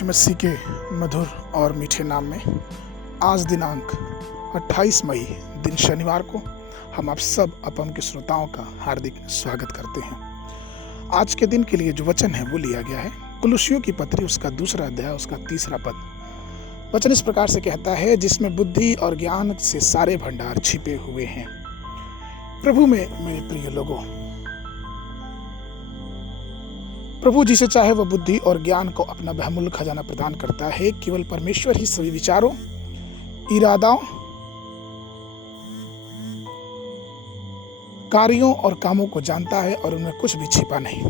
यीशु मसीह के मधुर और मीठे नाम में आज दिनांक 28 मई दिन शनिवार को हम आप सब अपम के श्रोताओं का हार्दिक स्वागत करते हैं। आज के दिन के लिए जो वचन है वो लिया गया है कुलुस्सियों की पत्री उसका 2 अध्याय उसका 3 पद। वचन इस प्रकार से कहता है, जिसमें बुद्धि और ज्ञान से सारे भंडार छिपे हुए हैं। प्रभु में मेरे प्रिय लोगों, प्रभु जिसे चाहे वह बुद्धि और ज्ञान को अपना बहुमूल्य खजाना प्रदान करता है। केवल परमेश्वर ही सभी विचारों, इरादों, कार्यों और कामों को जानता है और उनमें कुछ भी छिपा नहीं।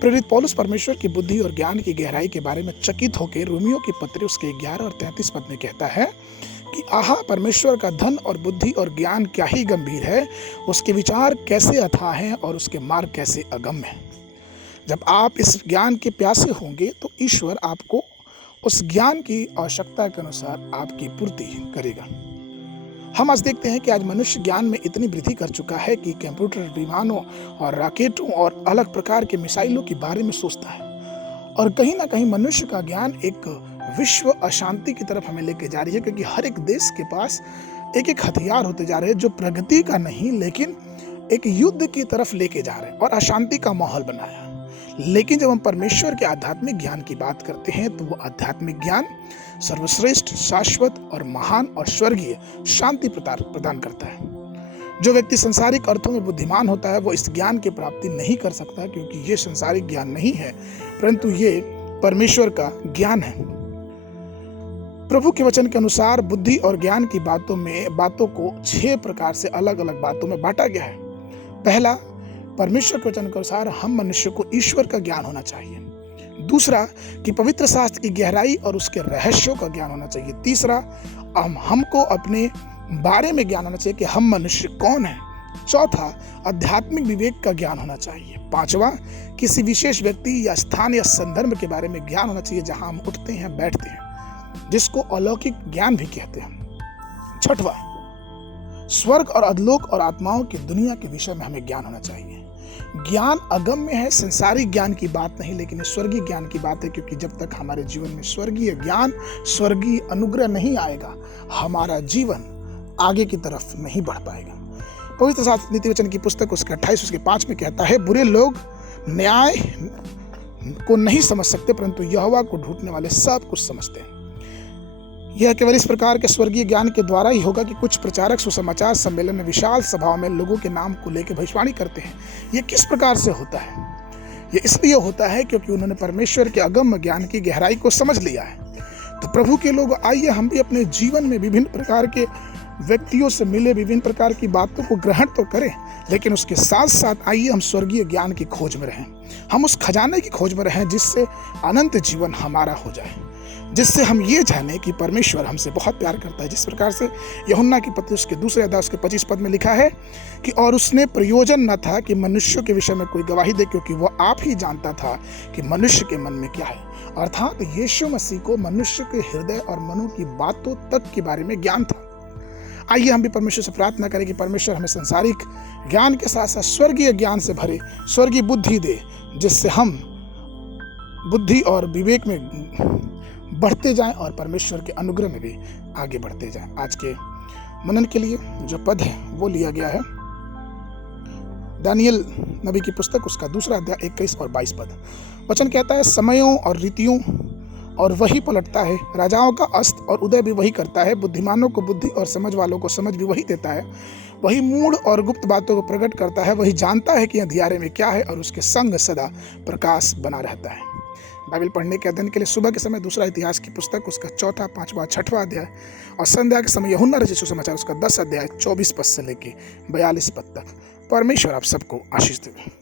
प्रेरित पौलुस परमेश्वर की बुद्धि और ज्ञान की गहराई के बारे में चकित होकर रोमियो की पत्री उसके 11 और 33 पद में कहता है कि आहा, परमेश्वर का धन और बुद्धि और ज्ञान क्या ही गंभीर है, उसके विचार कैसे अथाह हैं और उसके मार्ग कैसे अगम्य हैं। जब आप इस ज्ञान के प्यासे होंगे तो ईश्वर आपको उस ज्ञान की आवश्यकता के अनुसार आपकी पूर्ति करेगा। हम आज देखते हैं कि आज मनुष्य ज्ञान में इतनी वृद्धि कर चुका है कि कंप्यूटर, विमानों और रॉकेटों और अलग प्रकार के मिसाइलों के बारे में सोचता है, और कहीं ना कहीं मनुष्य का ज्ञान एक विश्व अशांति की तरफ हमें लेके जा रही है, क्योंकि हर एक देश के पास एक एक हथियार होते जा रहे हैं जो प्रगति का नहीं लेकिन एक युद्ध की तरफ लेके जा रहे हैं और अशांति का माहौल बनाया है। लेकिन जब हम परमेश्वर के आध्यात्मिक ज्ञान की बात करते हैं तो वो आध्यात्मिक ज्ञान सर्वश्रेष्ठ, शाश्वत और महान और स्वर्गीय शांति प्रदान करता है। जो व्यक्ति संसारिक अर्थों में बुद्धिमान होता है वो इस ज्ञान की प्राप्ति नहीं कर सकता, क्योंकि ये संसारिक ज्ञान नहीं है परंतु ये परमेश्वर का ज्ञान है। प्रभु के वचन के अनुसार बुद्धि और ज्ञान की बातों को 6 प्रकार से अलग अलग बातों में बांटा गया है। पहला, परमेश्वर के वचन के अनुसार हम मनुष्य को ईश्वर का ज्ञान होना चाहिए। दूसरा, कि पवित्र शास्त्र की गहराई और उसके रहस्यों का ज्ञान होना चाहिए। तीसरा, हमको अपने बारे में ज्ञान होना चाहिए कि हम मनुष्य कौन है। चौथा, आध्यात्मिक विवेक का ज्ञान होना चाहिए। पांचवा, किसी विशेष व्यक्ति या स्थान या संदर्भ के बारे में ज्ञान होना चाहिए जहां हम उठते हैं, बैठते हैं, जिसको अलौकिक ज्ञान भी कहते हैं। छठवा, स्वर्ग और अधलोक और आत्माओं की दुनिया के विषय में हमें ज्ञान होना चाहिए। ज्ञान अगम्य है, संसारिक ज्ञान की बात नहीं, लेकिन स्वर्गीय ज्ञान की बात है, क्योंकि जब तक हमारे जीवन में स्वर्गीय ज्ञान, स्वर्गीय अनुग्रह नहीं आएगा, हमारा जीवन आगे की तरफ नहीं बढ़ पाएगा। पवित्र शास्त्र नीति वचन की पुस्तक उसके 28 उसके 5 में कहता है, बुरे लोग न्याय को नहीं समझ सकते परंतु यहोवा को ढूंढने वाले सब कुछ समझते हैं। यह केवल इस प्रकार के स्वर्गीय ज्ञान के द्वारा ही होगा कि कुछ प्रचारक सुसमाचार सम्मेलन में विशाल सभाओं में लोगों के नाम को लेकर भविष्यवाणी करते हैं। यह किस प्रकार से होता है? यह इसलिए होता है क्योंकि उन्होंने परमेश्वर के अगम्य ज्ञान की गहराई को समझ लिया है। तो प्रभु के लोग, आइए हम भी अपने जीवन में विभिन्न प्रकार के व्यक्तियों से मिले, विभिन्न प्रकार की बातों को ग्रहण तो करें, लेकिन उसके साथ साथ आइए हम स्वर्गीय ज्ञान की खोज में रहें। हम उस खजाने की खोज में रहें जिससे अनंत जीवन हमारा हो जाए, जिससे हम ये जाने कि परमेश्वर हमसे बहुत प्यार करता है। जिस प्रकार से यूहन्ना की पत्री उसके 2 अध्याय उसके 25 पद में लिखा है कि और उसने प्रयोजन न था कि मनुष्यों के विषय में कोई गवाही दे, क्योंकि वह आप ही जानता था कि मनुष्य के मन में क्या है। अर्थात यीशु मसीह को मनुष्य के हृदय और मनों की बातों तक के बारे में ज्ञान था। आइए हम भी परमेश्वर से प्रार्थना करें कि परमेश्वर हमें संसारिक ज्ञान के साथ साथ स्वर्गीय ज्ञान से भरे स्वर्गीय बुद्धि दे, जिससे हम बुद्धि और विवेक में बढ़ते जाएं और परमेश्वर के अनुग्रह में भी आगे बढ़ते जाएं। आज के मनन के लिए जो पद है वो लिया गया है दानियल नबी की पुस्तक उसका 2 अध्याय 21 और 22 पद। वचन कहता है, समयों और रीतियों और वही पलटता है, राजाओं का अस्त और उदय भी वही करता है, बुद्धिमानों को बुद्धि और समझ वालों को समझ भी वही देता है, वही मूढ़ और गुप्त बातों को प्रकट करता है, वही जानता है कि अंधियारे में क्या है और उसके संग सदा प्रकाश बना रहता है। बाइबल पढ़ने के अध्ययन के लिए सुबह के समय 2 इतिहास की पुस्तक उसका 4, 5, 6 अध्याय और संध्या के समय यूहन्ना रचित सुसमाचार उसका 10 अध्याय 24 पद से लेके 42 पद तक। परमेश्वर आप सबको आशीष देवे।